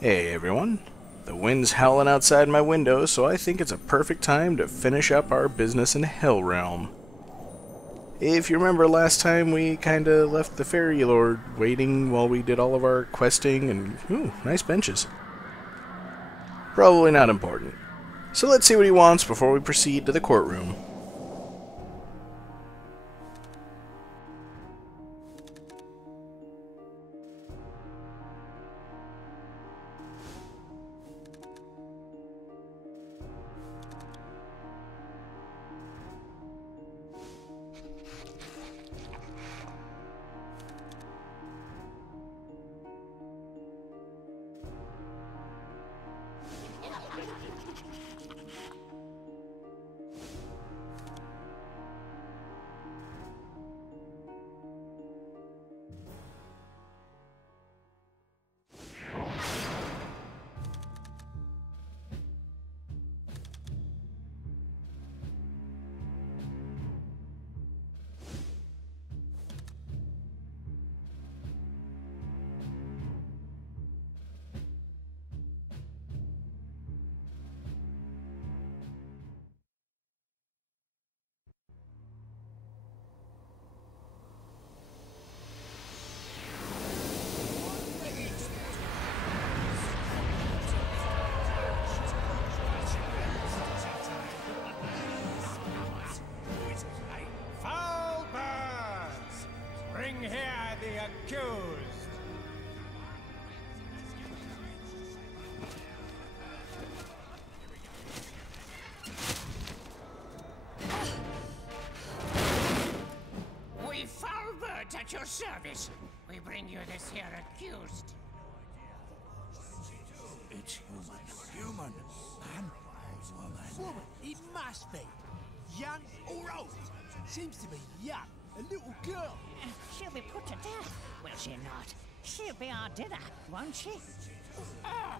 Hey everyone. The wind's howling outside my window, so I think it's a perfect time to finish up our business in Hell Realm. If you remember last time, we kinda left the Fairy Lord waiting while we did all of our questing and, ooh, nice benches. Probably not important. So let's see what he wants before we proceed to the courtroom. Accused. We foul birds at your service. We bring you this here accused. It's human. Human. Man. Woman. It must be. Young or old. Seems to be young. A little girl. She'll be put to death, will she not? She'll be our dinner, won't she? Oh,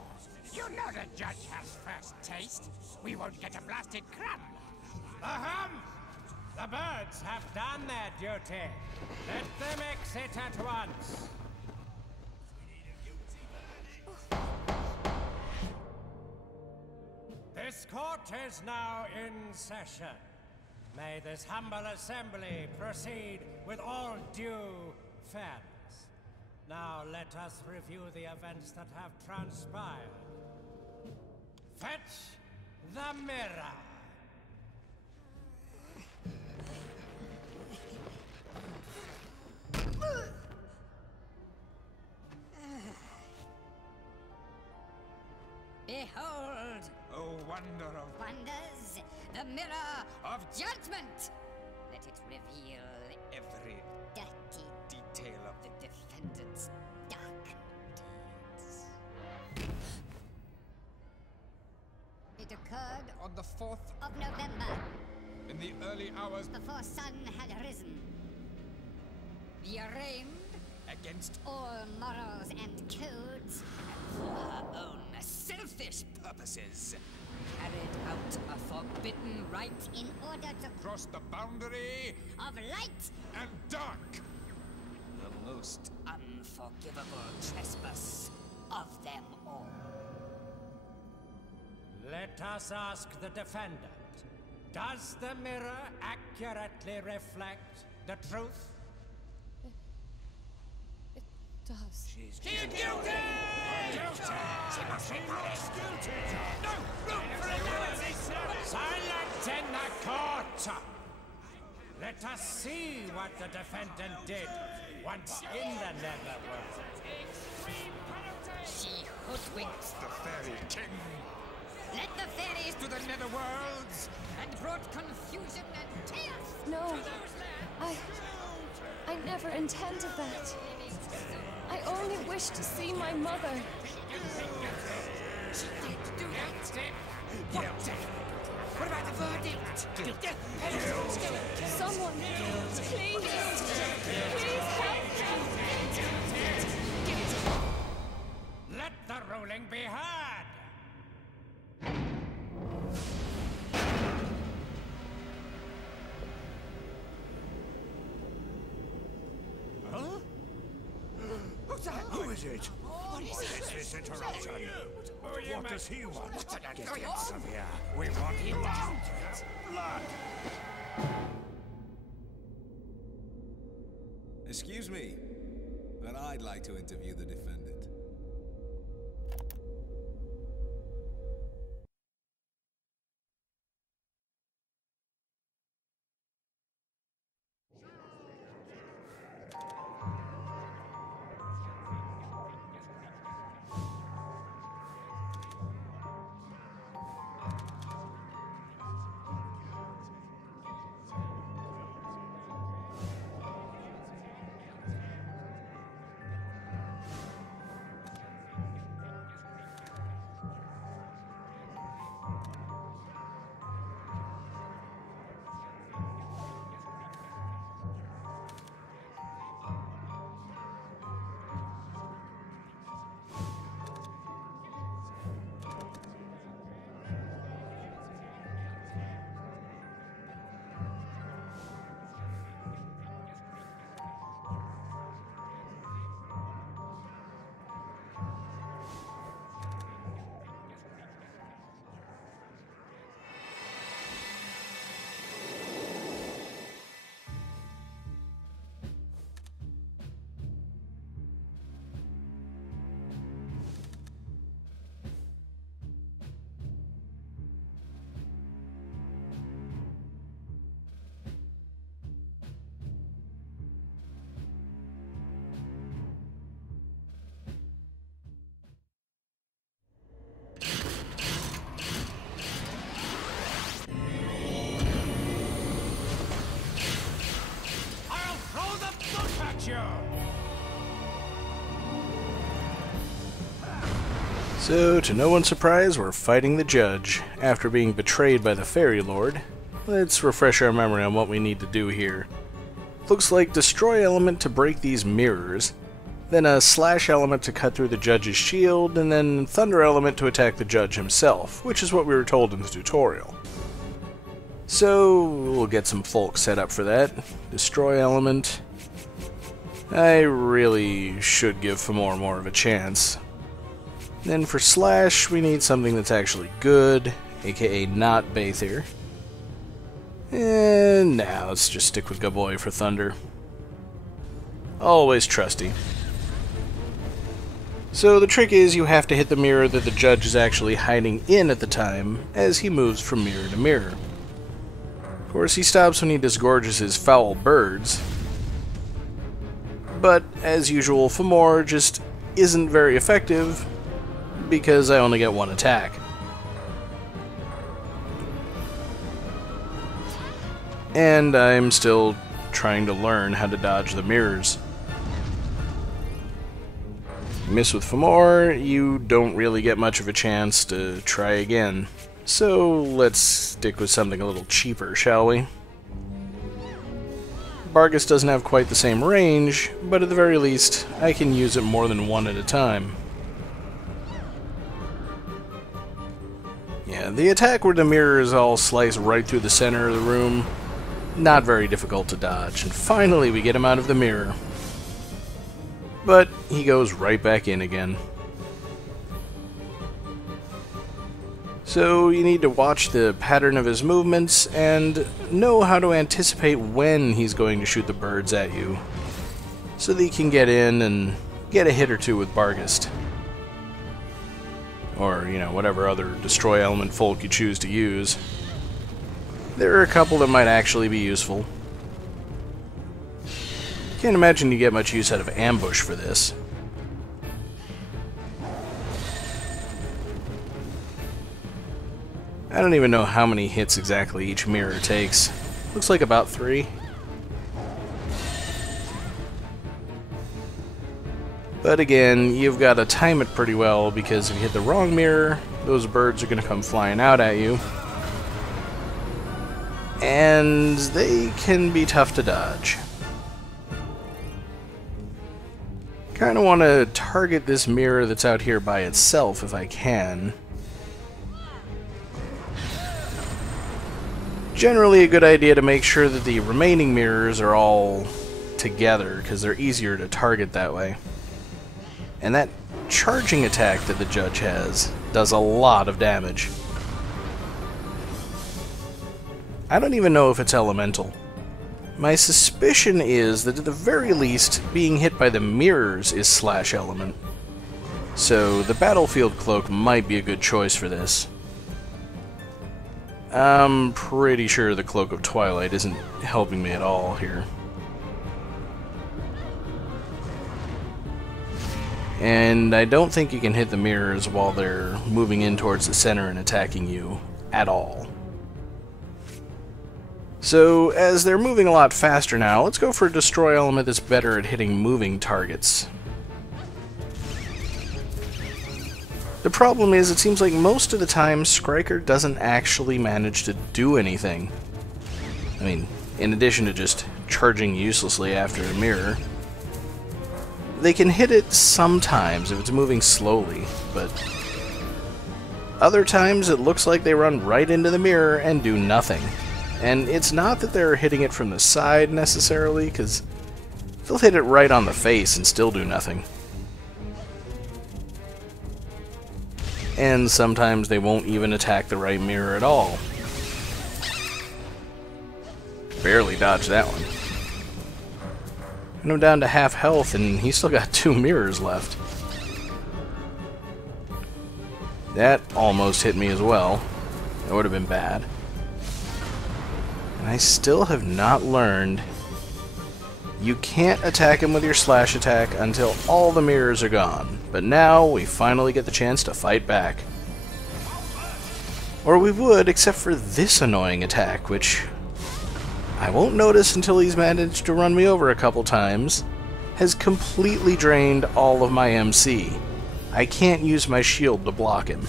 you know the judge has first taste. We won't get a blasted crumb. Ahem! The birds have done their duty. Let them exit at once. This court is now in session. May this humble assembly proceed with all due fairness. Now let us review the events that have transpired. Fetch the mirror. Behold! Oh, wonder of Wonders, the mirror of judgment! Let it reveal every dirty detail of the defendant's dark deeds. It occurred on the 4th, of November, in the early hours, before sun had risen. We arraigned against all morals and codes, and for her own selfish purposes, carried out a forbidden rite in order to cross the boundary of light, and dark. the most unforgivable trespass of them all. Let us ask the defendant. Does the mirror accurately reflect the truth? It does. She's guilty! Guilty! She must be punished! Guilty! No room for analysis! Silence in the court! Let us see what the defendant did once in the netherworld. She hoodwinked The fairy king led the fairies to the netherworlds. and brought confusion and chaos No, to those lands. I never intended that. I only wish to see my mother. She did do that. What about the verdict? Someone, please, please help me. Let the ruling be heard! Huh? Who's that? Who is is it? What is this interruption? What does he want? Get him out of here. We want him out. Blood! Excuse me, but I'd like to interview the defendant. So, to no one's surprise, we're fighting the judge, after being betrayed by the Fairy Lord. Let's refresh our memory on what we need to do here. Looks like destroy element to break these mirrors, then a slash element to cut through the judge's shield, and then thunder element to attack the judge himself, which is what we were told in the tutorial. So, we'll get some folk set up for that. Destroy element. I really should give Folklore more of a chance. Then for slash, we need something that's actually good, aka not Bather. And now let's just stick with Gaboy for thunder. Always trusty. So the trick is you have to hit the mirror that the judge is actually hiding in at the time, as he moves from mirror to mirror. Of course, he stops when he disgorges his foul birds. But, as usual, Folklore just isn't very effective, because I only get one attack. And I'm still trying to learn how to dodge the mirrors. You miss with Folklore, you don't really get much of a chance to try again. So let's stick with something a little cheaper, shall we? Bargus doesn't have quite the same range, but at the very least, I can use it more than one at a time. Yeah, the attack where the mirrors all slice right through the center of the room, not very difficult to dodge, and finally we get him out of the mirror. But he goes right back in again. So you need to watch the pattern of his movements and know how to anticipate when he's going to shoot the birds at you, so that you can get in and get a hit or two with Bargus. Or, you know, whatever other destroy element folk you choose to use. There are a couple that might actually be useful. Can't imagine you get much use out of ambush for this. I don't even know how many hits exactly each mirror takes. Looks like about 3. But again, you've got to time it pretty well, because if you hit the wrong mirror, those birds are going to come flying out at you. And they can be tough to dodge. Kind of want to target this mirror that's out here by itself if I can. Generally a good idea to make sure that the remaining mirrors are all together, because they're easier to target that way. And that charging attack that the judge has does a lot of damage. I don't even know if it's elemental. My suspicion is that at the very least, being hit by the mirrors is slash element. So the battlefield cloak might be a good choice for this. I'm pretty sure the Cloak of Twilight isn't helping me at all here. And I don't think you can hit the mirrors while they're moving in towards the center and attacking you at all. So, as they're moving a lot faster now, let's go for a destroy element that's better at hitting moving targets. The problem is, it seems like most of the time, Skriker doesn't actually manage to do anything. I mean, in addition to just charging uselessly after a mirror. They can hit it sometimes if it's moving slowly, but other times it looks like they run right into the mirror and do nothing. And it's not that they're hitting it from the side necessarily, because they'll hit it right on the face and still do nothing. And sometimes they won't even attack the right mirror at all. Barely dodged that one. And I'm down to half health and he's still got 2 mirrors left. That almost hit me as well. That would have been bad. And I still have not learned you can't attack him with your slash attack until all the mirrors are gone. But now we finally get the chance to fight back. Or we would, except for this annoying attack, which I won't notice until he's managed to run me over a couple times, has completely drained all of my MC. I can't use my shield to block him.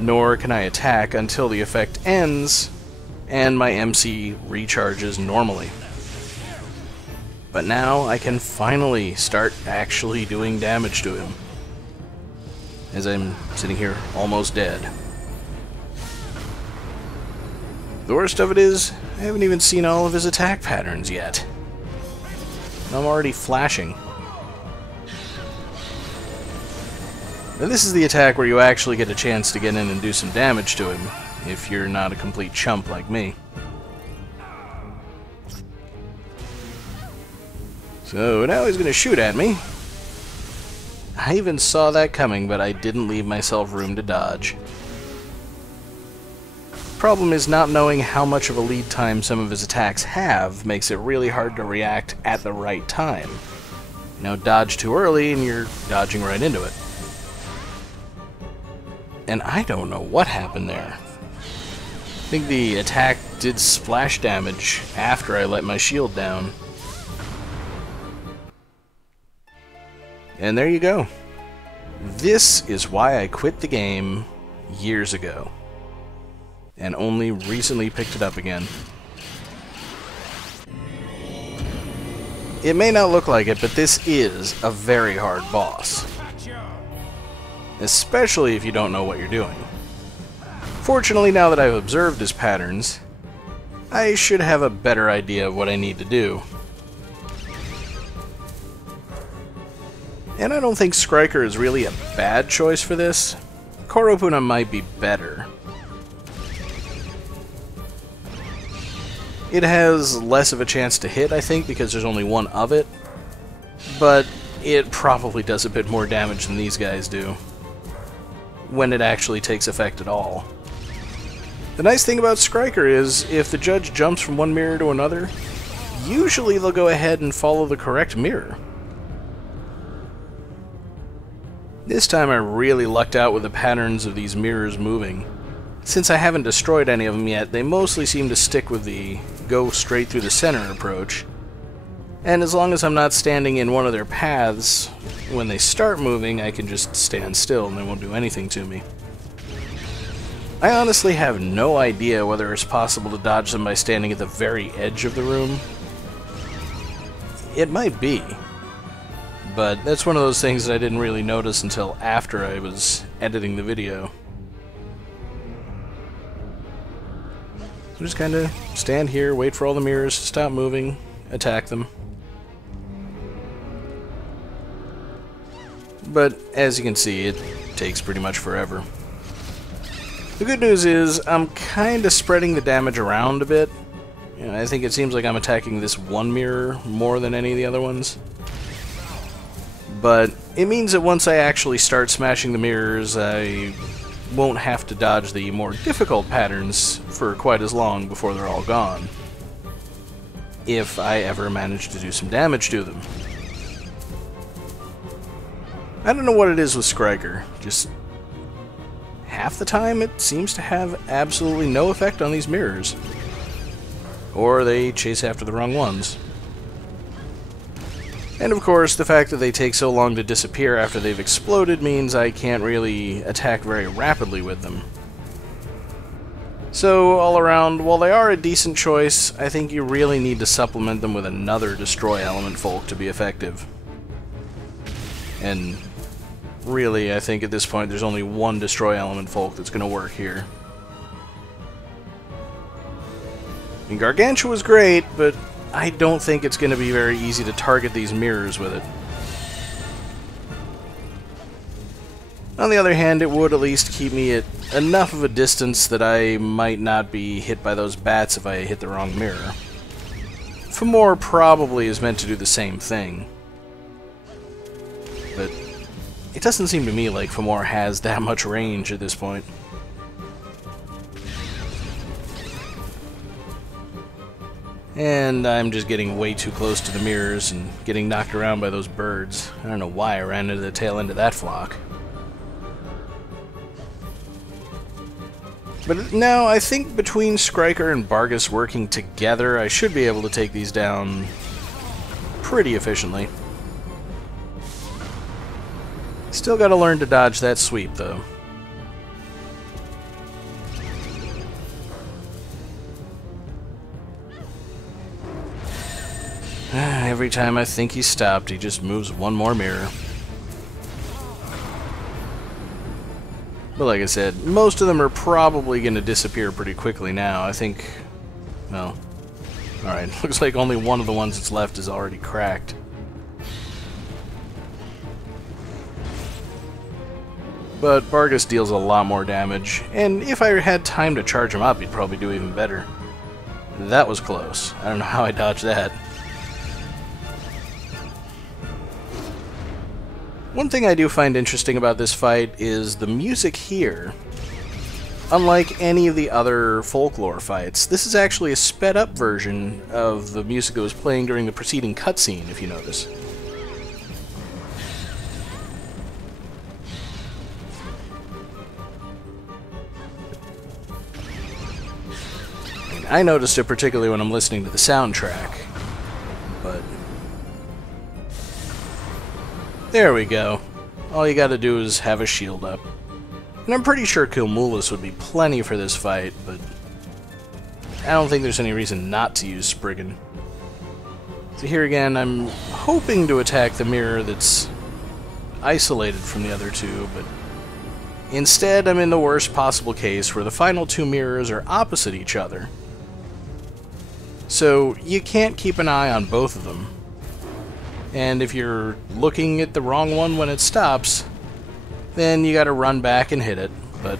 Nor can I attack until the effect ends and my MC recharges normally. But now I can finally start actually doing damage to him, as I'm sitting here almost dead. The worst of it is, I haven't even seen all of his attack patterns yet. And I'm already flashing. Now this is the attack where you actually get a chance to get in and do some damage to him, if you're not a complete chump like me. So now he's going to shoot at me. I even saw that coming, but I didn't leave myself room to dodge. Problem is, not knowing how much of a lead time some of his attacks have makes it really hard to react at the right time. You know, dodge too early and you're dodging right into it. And I don't know what happened there. I think the attack did splash damage after I let my shield down. And there you go. This is why I quit the game years ago. And only recently picked it up again. It may not look like it, but this is a very hard boss. Especially if you don't know what you're doing. Fortunately, now that I've observed his patterns, I should have a better idea of what I need to do. And I don't think Skriker is really a bad choice for this. Koropuna might be better. It has less of a chance to hit, I think, because there's only one of it. But it probably does a bit more damage than these guys do, when it actually takes effect at all. The nice thing about Skriker is, if the judge jumps from one mirror to another, usually they'll go ahead and follow the correct mirror. This time I really lucked out with the patterns of these mirrors moving. Since I haven't destroyed any of them yet, they mostly seem to stick with the go straight through the center approach. And as long as I'm not standing in one of their paths, when they start moving, I can just stand still and they won't do anything to me. I honestly have no idea whether it's possible to dodge them by standing at the very edge of the room. It might be. But that's one of those things that I didn't really notice until after I was editing the video. So just kind of stand here, wait for all the mirrors to stop moving, attack them. But as you can see, it takes pretty much forever. The good news is, I'm kinda spreading the damage around a bit. You know, I think it seems like I'm attacking this one mirror more than any of the other ones. But it means that once I actually start smashing the mirrors, I won't have to dodge the more difficult patterns for quite as long before they're all gone. If I ever manage to do some damage to them. I don't know what it is with Skriker, just half the time it seems to have absolutely no effect on these mirrors. Or they chase after the wrong ones. And of course, the fact that they take so long to disappear after they've exploded means I can't really attack very rapidly with them. So, all around, while they are a decent choice, I think you really need to supplement them with another Destroy Element Folk to be effective. And really, I think at this point there's only one Destroy Element Folk that's going to work here. And Gargantua was great, but I don't think it's going to be very easy to target these mirrors with it. On the other hand, it would at least keep me at enough of a distance that I might not be hit by those bats if I hit the wrong mirror. Fomor probably is meant to do the same thing. But it doesn't seem to me like Fomor has that much range at this point. And I'm just getting way too close to the mirrors and getting knocked around by those birds. I don't know why I ran into the tail end of that flock. But now, I think between Skriker and Bargus working together, I should be able to take these down pretty efficiently. Still gotta learn to dodge that sweep, though. Every time I think he's stopped, he just moves one more mirror. But like I said, most of them are probably going to disappear pretty quickly now. I think, well, alright, looks like only one of the ones that's left is already cracked. But Bargus deals a lot more damage, and if I had time to charge him up, he'd probably do even better. That was close. I don't know how I dodged that. One thing I do find interesting about this fight is the music here. Unlike any of the other Folklore fights, this is actually a sped up version of the music that was playing during the preceding cutscene, if you notice. I noticed it particularly when I'm listening to the soundtrack, but there we go. All you gotta do is have a shield up. And I'm pretty sure Kilmulus would be plenty for this fight, but I don't think there's any reason not to use Spriggan. So here again, I'm hoping to attack the mirror that's isolated from the other two, but instead I'm in the worst possible case where the final two mirrors are opposite each other. So you can't keep an eye on both of them. And if you're looking at the wrong one when it stops, then you gotta run back and hit it. But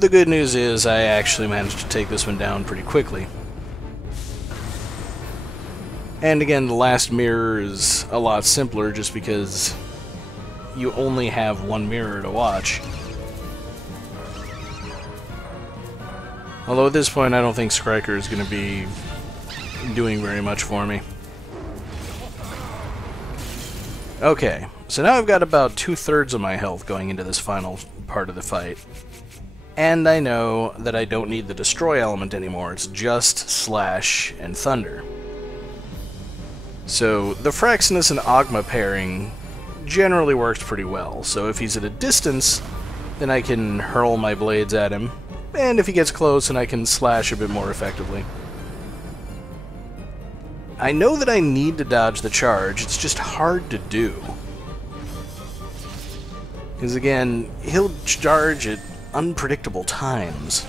the good news is I actually managed to take this one down pretty quickly. And again, the last mirror is a lot simpler just because you only have one mirror to watch. Although at this point I don't think Skriker is going to be doing very much for me. Okay, so now I've got about 2/3 of my health going into this final part of the fight. And I know that I don't need the Destroy element anymore, it's just Slash and Thunder. So the Fraxinus and Ogma pairing generally works pretty well, so if he's at a distance, then I can hurl my blades at him, and if he gets close, then I can slash a bit more effectively. I know that I need to dodge the charge, it's just hard to do. Because again, he'll charge at unpredictable times.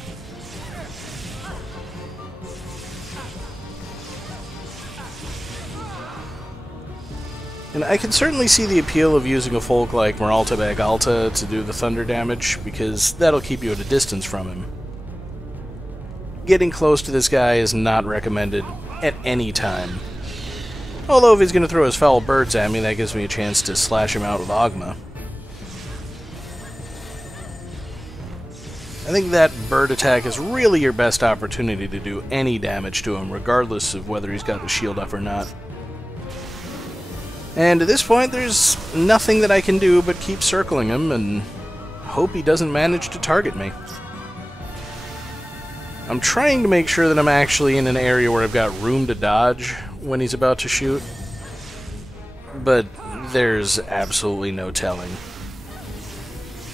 And I can certainly see the appeal of using a folk like Meralta Bag Alta to do the thunder damage, because that'll keep you at a distance from him. Getting close to this guy is not recommended at any time. Although if he's going to throw his foul birds at me, that gives me a chance to slash him out with Ogma. I think that bird attack is really your best opportunity to do any damage to him, regardless of whether he's got the shield up or not. And at this point, there's nothing that I can do but keep circling him and hope he doesn't manage to target me. I'm trying to make sure that I'm actually in an area where I've got room to dodge when he's about to shoot, but there's absolutely no telling.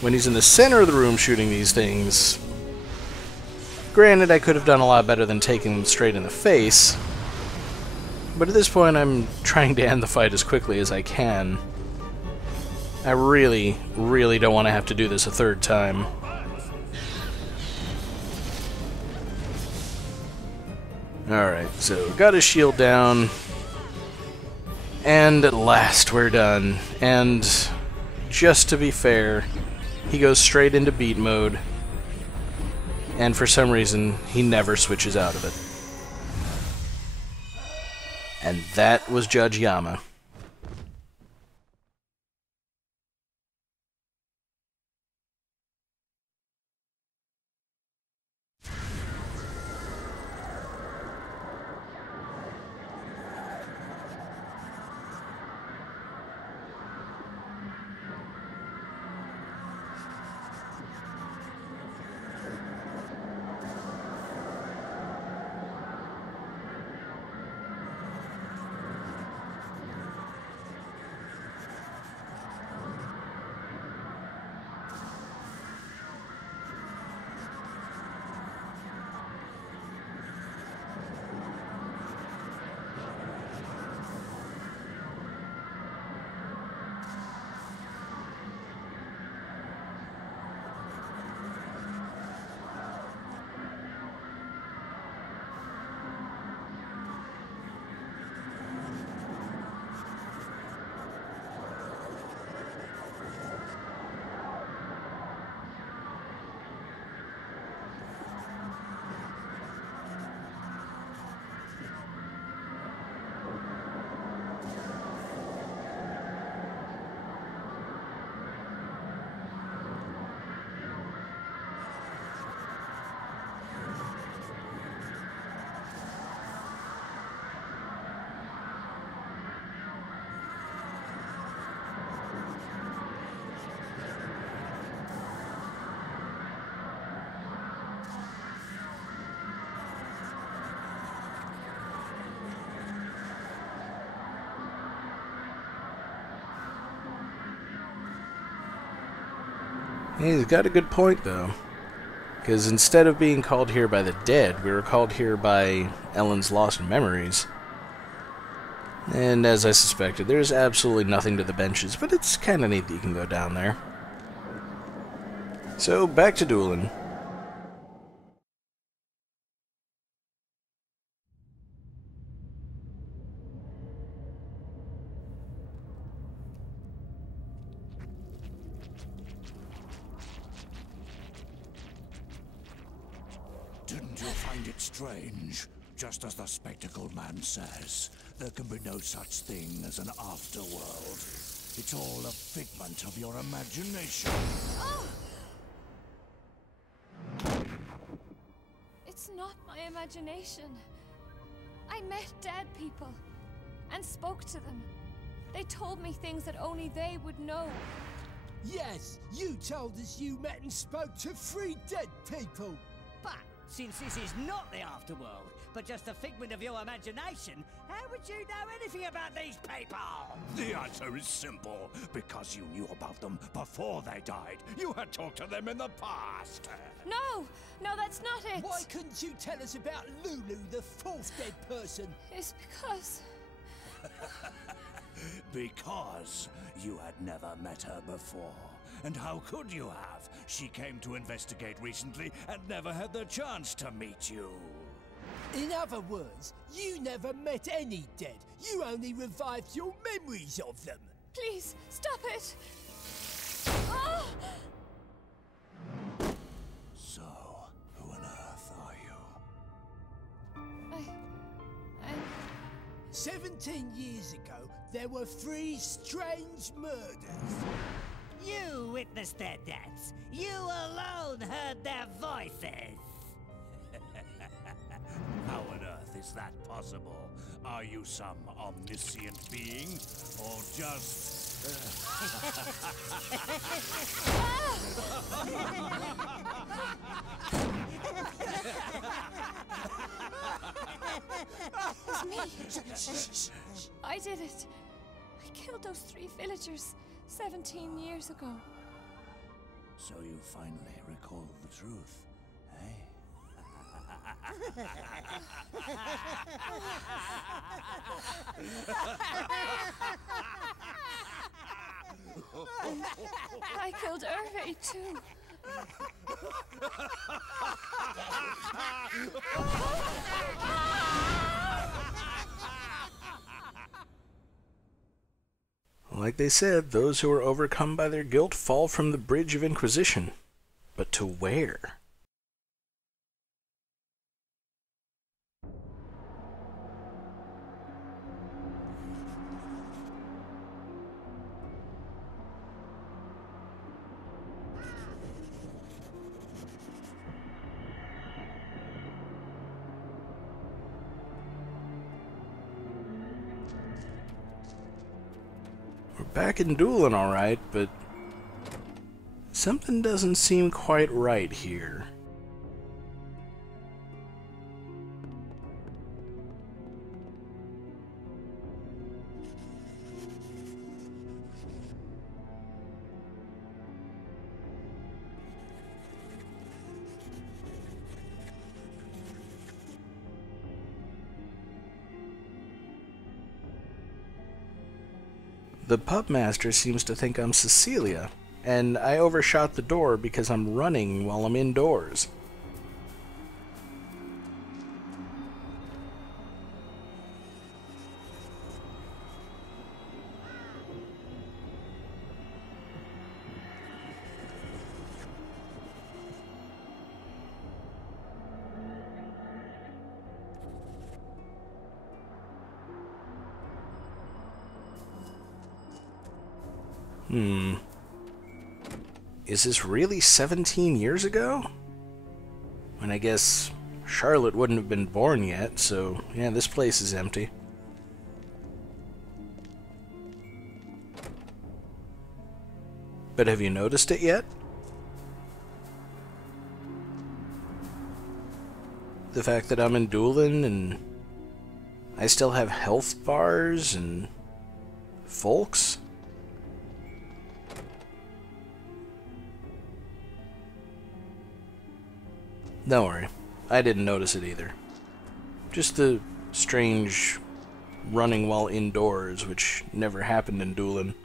When he's in the center of the room shooting these things, granted I could have done a lot better than taking them straight in the face, but at this point I'm trying to end the fight as quickly as I can. I really, really don't want to have to do this a third time. Alright, so got his shield down, and at last we're done. And just to be fair, he goes straight into beat mode, and for some reason he never switches out of it. And that was Judge Yama. He's got a good point, though. Because instead of being called here by the dead, we were called here by Ellen's lost memories. And as I suspected, there's absolutely nothing to the benches, but it's kind of neat that you can go down there. So, back to dueling. Didn't you find it strange? Just as the spectacled man says, there can be no such thing as an afterworld. It's all a figment of your imagination. Oh! It's not my imagination. I met dead people and spoke to them. They told me things that only they would know. Yes, you told us you met and spoke to 3 dead people. But since this is not the afterworld, but just a figment of your imagination, how would you know anything about these people? The answer is simple. Because you knew about them before they died. You had talked to them in the past. No! No, that's not it! Why couldn't you tell us about Lulu, the 4th dead person? It's because... Because you had never met her before. And how could you have? She came to investigate recently and never had the chance to meet you. In other words, you never met any dead. You only revived your memories of them. Please, stop it! Ah! So, who on earth are you? I'm... 17 years ago, there were 3 strange murders. You witnessed their deaths. You alone heard their voices. How on earth is that possible? Are you some omniscient being? Or just... It's me. I did it. I killed those 3 villagers 17 years ago. So you finally recall the truth, eh? I killed Hervé too. Like they said, those who are overcome by their guilt fall from the bridge of Inquisition. But to where? We're back in Doolin, alright, but something doesn't seem quite right here. The pubmaster seems to think I'm Cecilia, and I overshot the door because I'm running while I'm indoors. Is this really 17 years ago? And I guess Charlotte wouldn't have been born yet, so yeah, this place is empty. But have you noticed it yet? The fact that I'm in Doolin and I still have health bars and folks? Don't worry, I didn't notice it either. Just the strange running while indoors, which never happened in Doolin.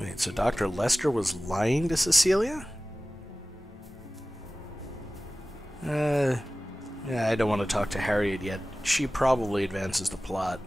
Wait, so Dr. Lester was lying to Cecilia? Yeah, I don't want to talk to Harriet yet. She probably advances the plot.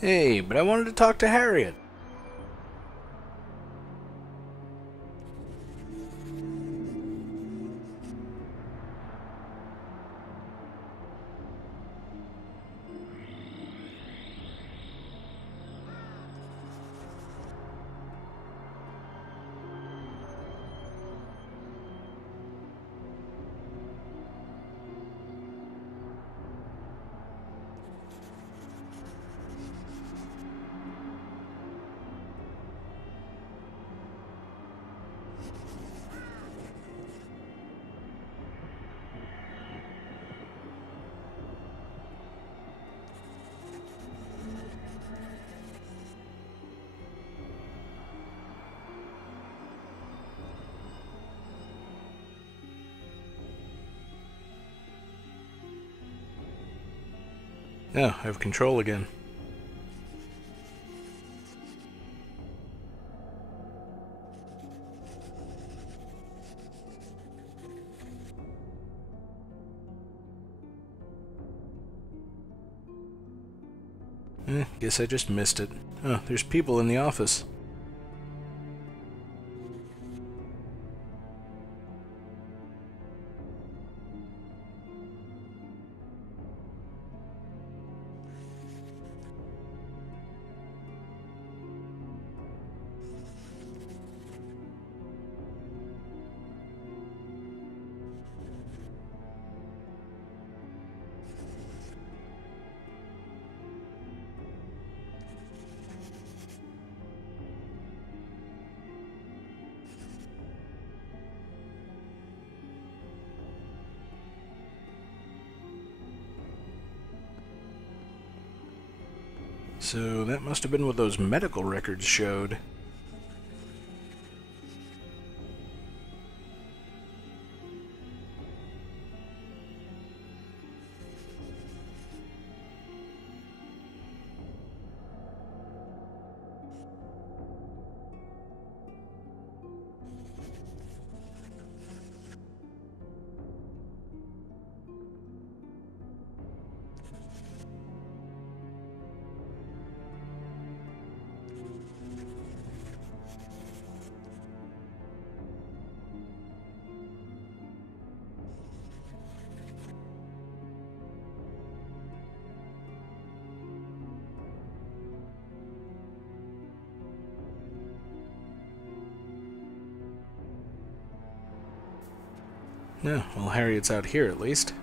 Hey, but I wanted to talk to Harriet. Oh, I have control again. Guess I just missed it. Oh, there's people in the office. So that must have been what those medical records showed. No, well, Harriet's out here at least.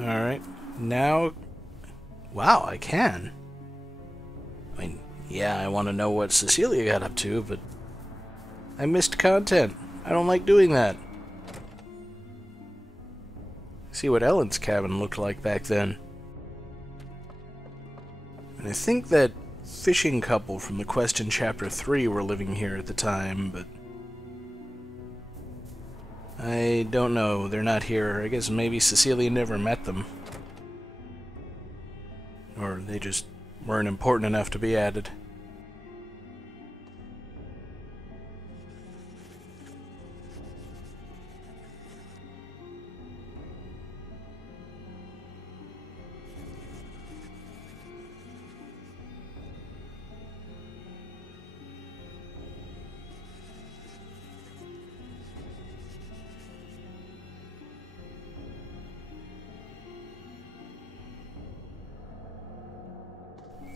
Alright, now... Wow, I can. I mean, yeah, I want to know what Cecilia got up to, but... I missed content. I don't like doing that. See what Ellen's cabin looked like back then. And I think that fishing couple from the quest in Chapter 3 were living here at the time, but I don't know. They're not here. I guess maybe Cecilia never met them. Or they just weren't important enough to be added.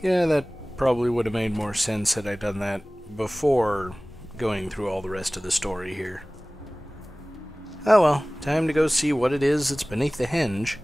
Yeah, that probably would have made more sense had I done that before going through all the rest of the story here. Oh well, time to go see what it is that's beneath the hinge.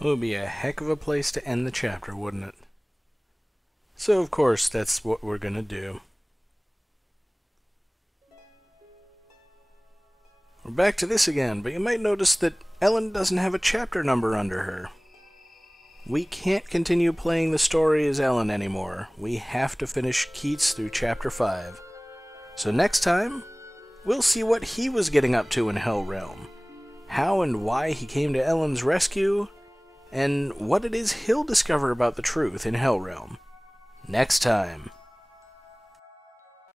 It would be a heck of a place to end the chapter, wouldn't it? So, of course, that's what we're gonna do. We're back to this again, but you might notice that Ellen doesn't have a chapter number under her. We can't continue playing the story as Ellen anymore. We have to finish Keats through Chapter 5. So next time, we'll see what he was getting up to in Hell Realm, how and why he came to Ellen's rescue, and what it is he'll discover about the truth in Hell Realm. Next time